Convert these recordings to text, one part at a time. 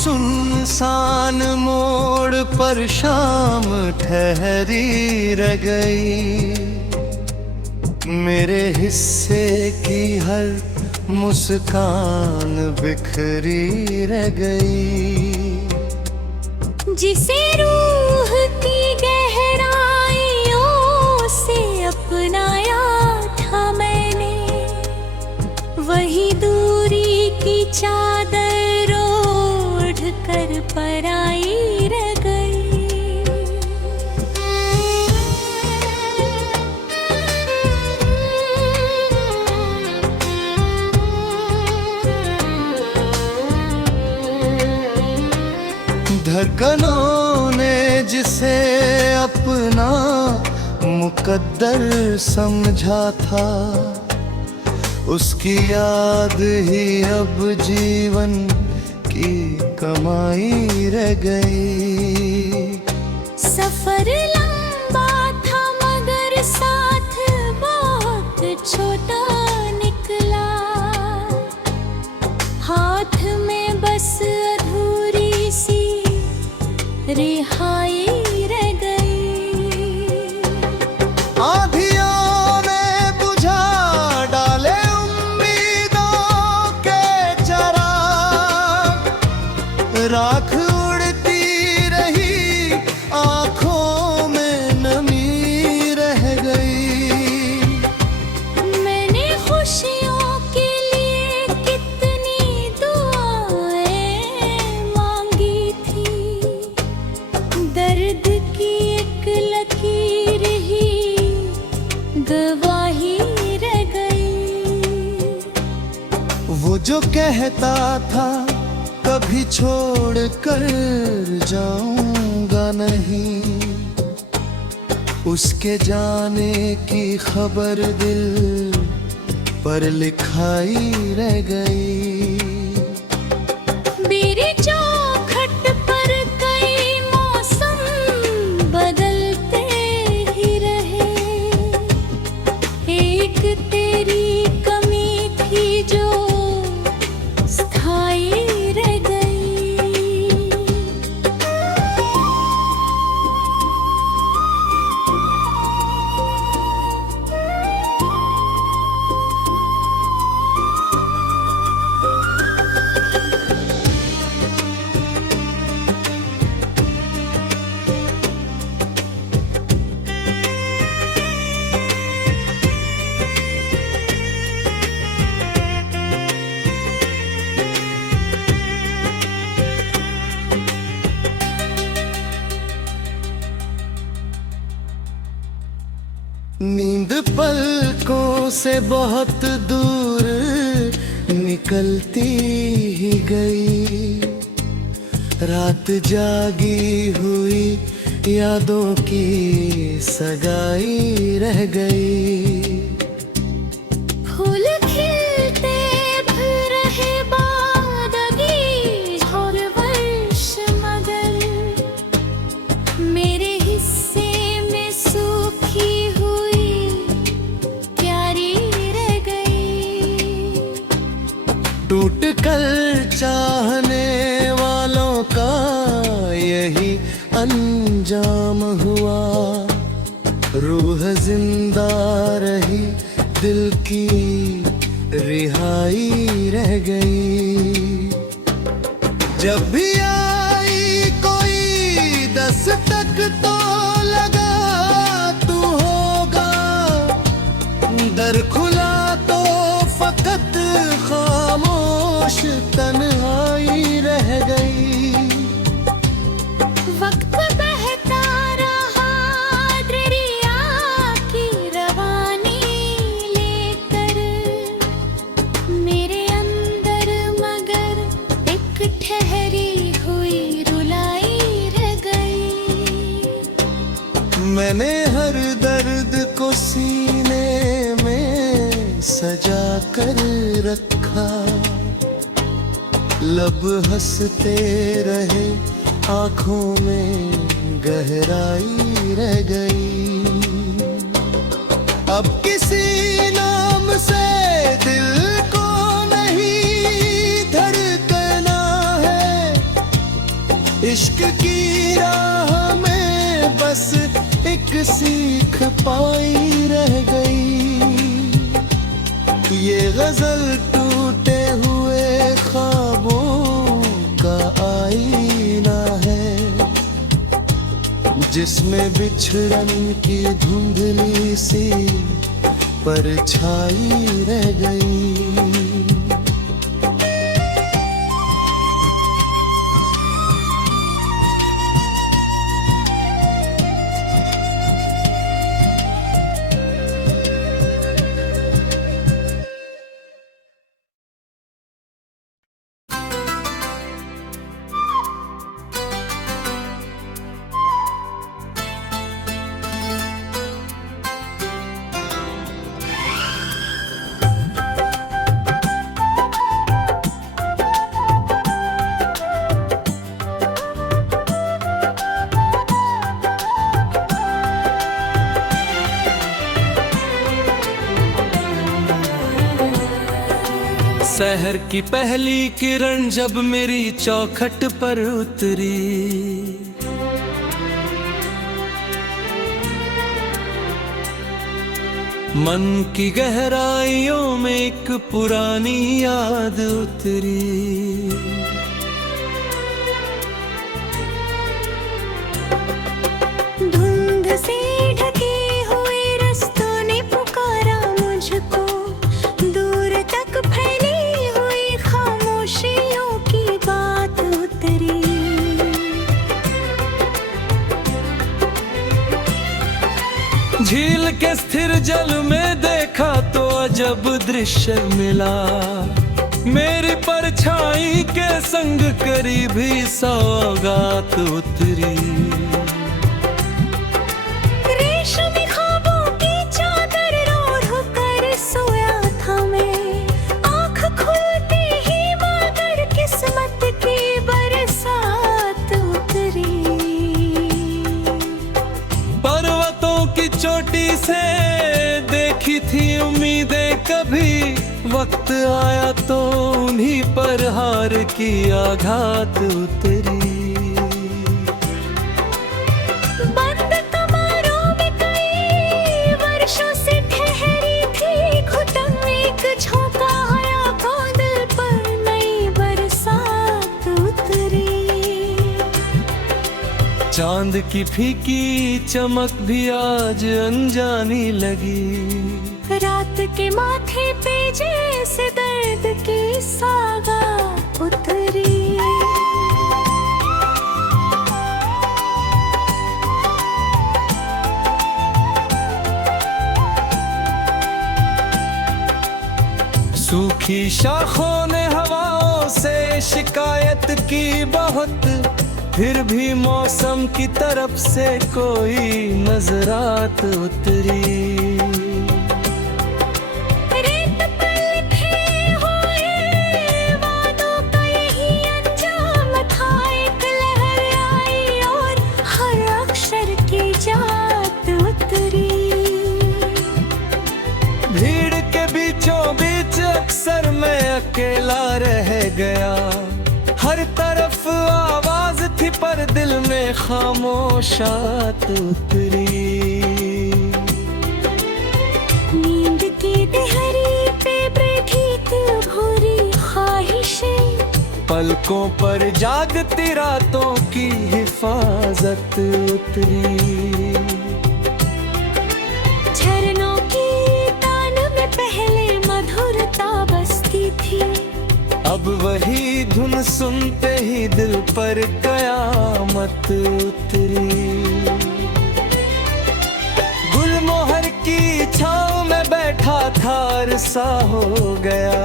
सुनसान मोड़ पर शाम ठहरी रह गई। मेरे हिस्से की हर मुस्कान बिखरी रह गई। जिसे रूह की गहराइयों से अपनाया था मैंने, वही दूरी की चादर ओढ़ कर पराई रह गई। धड़कनों ने जिसे अपना मुकद्दर समझा था, उसकी याद ही अब जीवन की कमाई रह गई। सफर लंबा था मगर साथ बहुत छोटा निकला। हाथ में बस अधूरी सी रिहाई रह गई। आँधियों ने बुझा डाले उम्मीदों के चराग, राख उड़ती रही आँखों में नमी रह गई। मैंने खुशियों के लिए कितनी दुआएं मांगी थी, दर्द की एक लकीर ही गवाही रह गई। वो जो कहता था कभी छोड़ कर जाऊंगा नहीं, उसके जाने की खबर दिल पर लिखाई रह गई। मेरी चौखट पर कई मौसम बदलते ही रहे, एक तेरी कमी थी जो स्थायी रह गई। नींद पलकों से बहुत दूर निकलती ही गई। रात जागी हुई यादों की सगाई रह गई। फूल खिलते फिर रहे बादगी और वर्ष, मगर मेरे हिस्से में सूखी हुई क्यारी रह गई। टूट कर चाहने वालों का यही अंजाम हुआ। रूह जिंदा रही, दिल की रिहाई रह गई। जब भी आई कोई दस्तक तो लगा तू होगा, दर खुला तो फकत खामोश तन्हाई रह गई। वक्त बहता रहा दरिया की रवानी लेकर, मेरे अंदर मगर एक ठहरी हुई रुलाई रह गई। मैंने हर दर्द को सीने में सजा कर रखा, लब हंसते रहे, आँखों में गहराई रह गई। अब किसी नाम से दिल को नहीं धड़कना है, इश्क की राह में बस एक सीख पाई रह गई। ये गजल टूटे हुए ख्वाबों का आईना है, जिसमें बिछड़न की धुंधली सी परछाई रह गई। शहर की पहली किरण जब मेरी चौखट पर उतरी, मन की गहराइयों में एक पुरानी याद उतरी। धुंध से ढके हुए रस्तों ने पुकारा मुझको, दूर तक फैली झील के स्थिर जल में देखा तो अजब दृश्य मिला, मेरी परछाई के संग करीबी सौगात उतरी। रेशमी ख्वाबों की चादर ओढ़ कर सोया था मैं, आँख खुलते ही मगर किस्मत की बरसात उतरी। पर्वतों की चोटी से देखी थी उम्मीदें कभी, वक्त आया तो उन्हीं पर हार की आघात उतरी। बंद कमरों में कई वर्षों से ठहरी थी घुटन, एक झोंका आया बादल पर नई बरसात उतरी। चांद की फीकी चमक भी आज अनजानी लगी, रात के माथे पे जैसे दर्द की सागा उतरी। सूखी शाखों ने हवाओं से शिकायत की बहुत, फिर भी मौसम की तरफ से कोई नजरात उतरी। रेत पर लिखे हुए वादों का यही अंजाम था, एक लहर आई और हर अक्षर की जात उतरी। भीड़ के बीचों बीच अक्सर मैं अकेला रह गया, हर तरफ आवाज थी पर दिल में खामोशात उतरी। नींद की देहरी पे बैठी थी भूरी ख्वाहिशें, पलकों पर जागती रातों की हिफाजत उतरी। झरनों की तान में पहले मधुरता बसती थी, अब वही धुन सुनते ही दिल पर कयामत उतरी। गुलमोहर की छाँव में बैठा था अरसा हो गया,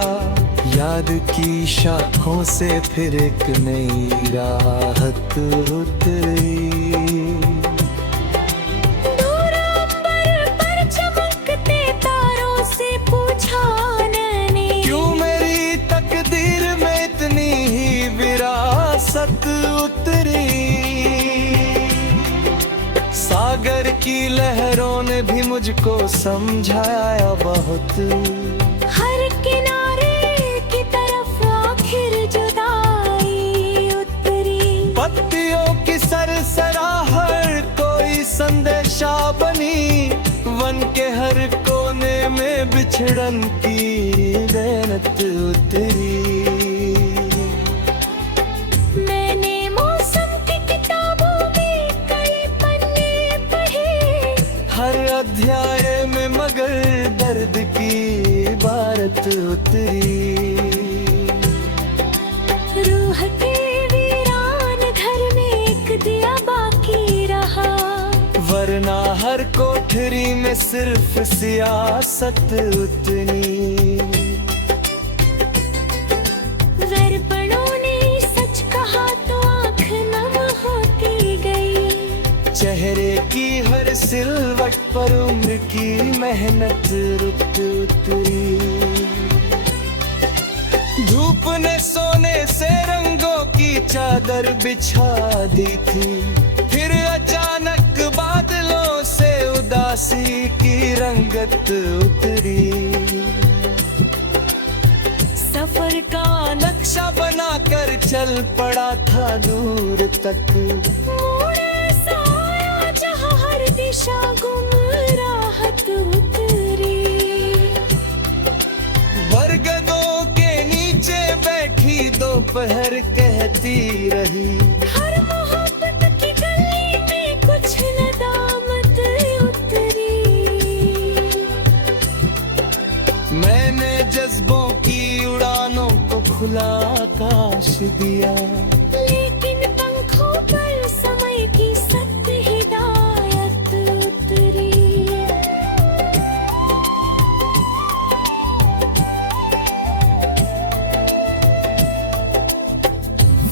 याद की शाखों से फिर एक नई राहत उतरी। उतरी सागर की लहरों ने भी मुझको समझाया बहुत, हर किनारे की तरफ आखिर जुदाई उतरी। पत्तियों बिछड़न की मेहनत उतरी। मैंने मौसम की किताबों में कई पन्ने पढ़े, हर अध्याय में मगर दर्द की इबारत उतरी। रूह के वीरान घर में एक दिया बाकी रहा, वरना हर कोठरी में सिर्फ सियासत उतनी। दर्पणों ने सच कहा तो आँख नम होती गई, चेहरे की हर सिलवट पर उम्र की मेहनत रुत उतरी। धूप ने सोने से रंगों की चादर बिछा दी थी, फिर अचानक बादलों से उदासी की रंगत उतरी। सफर का नक्शा बनाकर चल पड़ा था दूर तक, मोड़ ऐसा आया जहाँ हर दिशा गुमराहत उतरी। बरगदों के नीचे बैठी दोपहर कहती रही, हर मोहब्बत की गली में कुछ नदामत उतरी। मैंने जज्बों की उड़ानों को खुला आकाश दिया, लेकिन पंखों पर समय की सख्त हिदायत उतरी।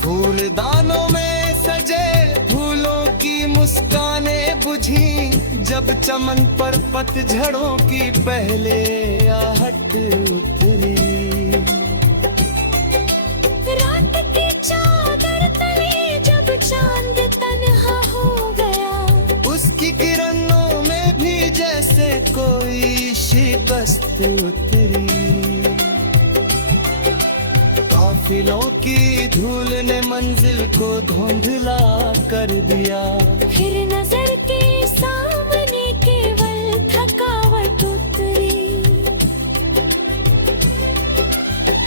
फूलदानों में सजे फूलों की मुस्कानें बुझी, जब चमन पर पतझड़ों की पहले आहट उतरी। रात की चादर तले जब चांद तन्हा हो गया, उसकी किरणों में भी जैसे कोई शिकस्त उतरी। काफिलों की धूल ने मंजिल को धुंधला कर दिया, फिर नजर के सामने केवल थकावट उतरी।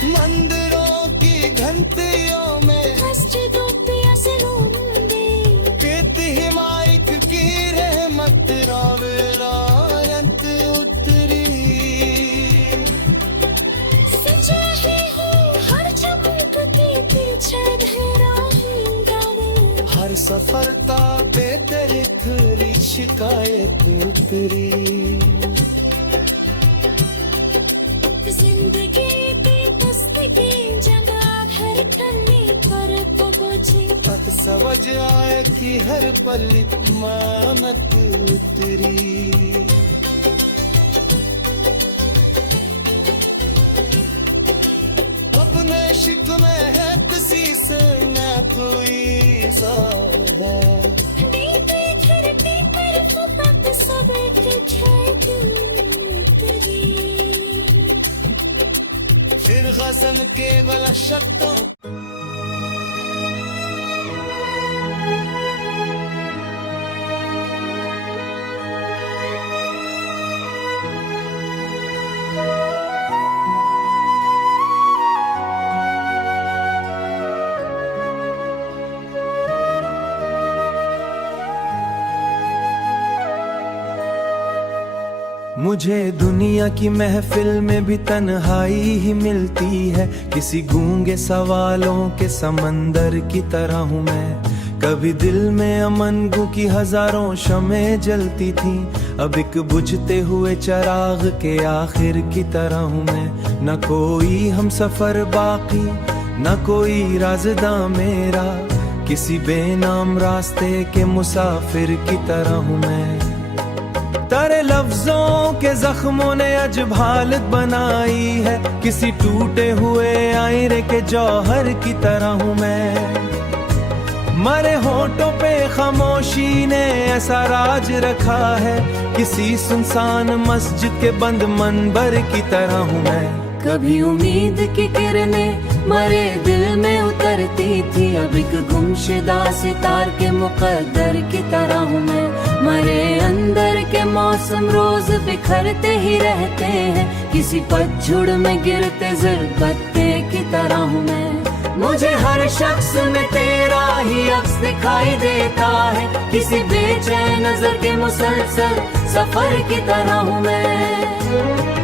मंदिरों की घंटियों में मस्जिदों पे असलूंदे, पीत हिमायत की रहमत रावरायत उतरी। सजाए हो हर चमक के पीछे ढेराएंगा वो, हर सफर का बेतरखरी शिकायत उतरी। जिंदगी की दस्तकी जगह हर तन्ने पर पहुंची, अब समझ आए कि हर पल मानत उतरी। अपने शिक में है किसी से न कोई ज़ाद है, बीते खिड़की पर फकत सब एक छत उतरी। फिर ग़ज़ल केवल शक्तों मुझे दुनिया की महफिल में भी तन्हाई ही मिलती है, किसी गूंगे सवालों के समंदर की तरह हूँ मैं। कभी दिल में अमन गू की हजारों शमें जलती थीं, अब एक बुझते हुए चिराग के आखिर की तरह हूँ मैं। न कोई हम सफर बाकी, न कोई राज़दा मेरा, किसी बेनाम रास्ते के मुसाफिर की तरह हूँ मैं। तारे लफ्जों के जख्मों ने अजब हालत बनाई है, किसी टूटे हुए आईने के जौहर की तरह हूँ मैं। मरे होठों पे खामोशी ने ऐसा राज रखा है, किसी सुनसान मस्जिद के बंद मनबर की तरह हूँ मैं। कभी उम्मीद की किरणें मरे दिल में उतरती थी, अब एक गुमशुदा सितार के मुकद्दर की तरह हूँ मैं। मरे अंदर के मौत मौसम रोज बिखरते ही रहते हैं, किसी पतझड़ में गिरते ज़रबत्ते की तरह हूँ मैं। मुझे हर शख्स में तेरा ही अक्स दिखाई देता है, किसी बेचैन नजर के मुसलसल सफर की तरह हूँ मैं।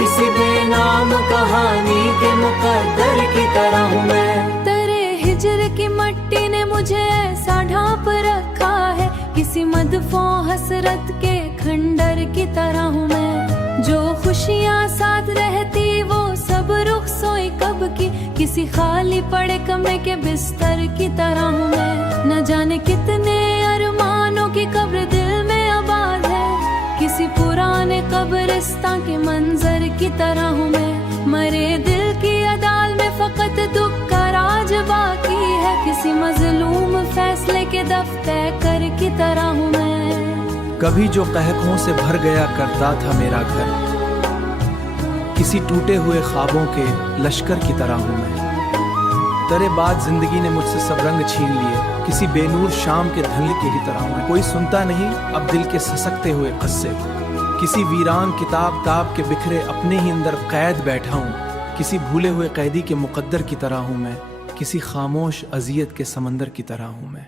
किसी बेनाम कहानी के मुकद्दर की तरह हूँ मैं। तेरे हिजर की मट्टी ने मुझे ऐसा ढांप रखा है, किसी मदफों हसरत के खंडर की तरह हूँ मैं। जो खुशियाँ साथ रहती वो सब रुख सोई कब की, किसी खाली पड़े कमरे के बिस्तर की तरह हूँ मैं। न जाने कितने अरमानों की कब्र दिल में आबाद है, किसी पुराने कब्रिस्तान के मंजर की तरह हूँ मैं। मरे दिल की अदाल में फकत दुख का राज बाकी है, किसी मजलूम फैसले के दफ्तर की तरह हूँ मैं। कभी जो कहकों से भर गया करता था मेरा घर, किसी टूटे हुए ख्वाबों के लश्कर की तरह हूँ मैं। तेरे बाद जिंदगी ने मुझसे सब रंग छीन लिए, किसी बेनूर शाम के धुंधले की तरह हूँ। कोई सुनता नहीं अब दिल के ससकते हुए किस्से, किसी वीरान किताब ताब के बिखरे अपने ही अंदर कैद बैठा हूँ। किसी भूले हुए कैदी के मुकद्दर की तरह हूँ मैं, किसी खामोश अजियत के समंदर की तरह हूँ मैं।